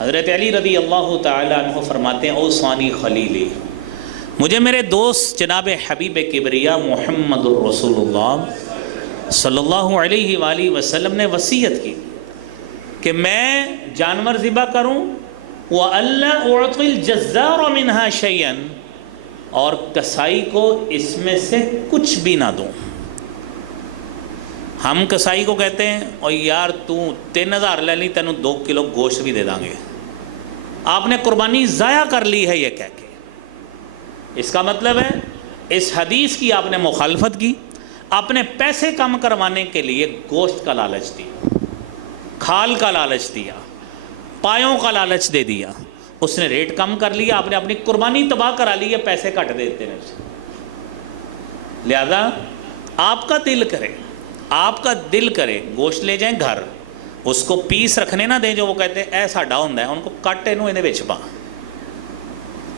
حضرت علی رضی اللہ تعالیٰ عنہ فرماتے ہیں، او ثانی خلیلی، مجھے میرے دوست جناب حبیب کبریا محمد الرسول اللہ صلی اللہ علیہ وآلہ وسلم نے وصیت کی کہ میں جانور ذبح کروں وہ اللہ اعطی الجزار منہا شیئن اور کسائی کو اس میں سے کچھ بھی نہ دوں۔ ہم کسائی کو کہتے ہیں اور یار، تو تین ہزار لے لی، تینوں دو کلو گوشت بھی دے دیں گے۔ آپ نے قربانی ضائع کر لی ہے یہ کہہ کے۔ اس کا مطلب ہے اس حدیث کی آپ نے مخالفت کی اپنے پیسے کم کروانے کے لیے گوشت کا لالچ دیا، کھال کا لالچ دیا، پایوں کا لالچ دے دیا۔ اس نے ریٹ کم کر لیا، آپ نے اپنی قربانی تباہ کرا لی ہے پیسے کٹ دیتے ہیں۔ لہذا آپ کا دل کرے، آپ کا دل کرے گوشت لے جائیں گھر۔ اس کو پیس رکھنے نہ دیں جو وہ کہتے ہیں اے ساڈا ہوندا ہے ان کو کٹ انہوں انہیں وچ پا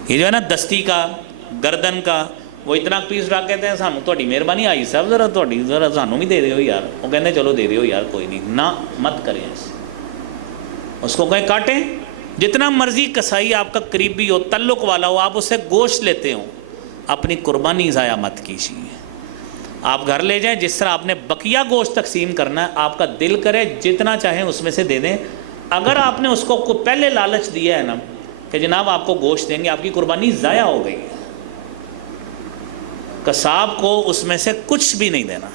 یہ جو ہے نا دستی کا گردن کا وہ اتنا پیس رکھ کہتے ہیں سانو تہاڈی مہربانی آئی صاحب ذرا تہاڈی ذرا سانو بھی دے دیو یار وہ کہتے ہیں چلو دے دیو یار کوئی نہیں نہ مت کریں ایسے اس کو کہیں کاٹیں جتنا مرضی کسائی آپ کا قریبی ہو تعلق والا ہو آپ اسے گوشت لیتے آپ گھر لے جائیں، جس طرح آپ نے بقیہ گوشت تقسیم کرنا ہے، آپ کا دل کرے جتنا چاہیں اس میں سے دے دیں۔ اگر آپ نے اس کو پہلے لالچ دیا ہے نا، کہ جناب آپ کو گوشت دیں گے، آپ کی قربانی ضائع ہو گئی۔ ہے کساب کو اس میں سے کچھ بھی نہیں دینا۔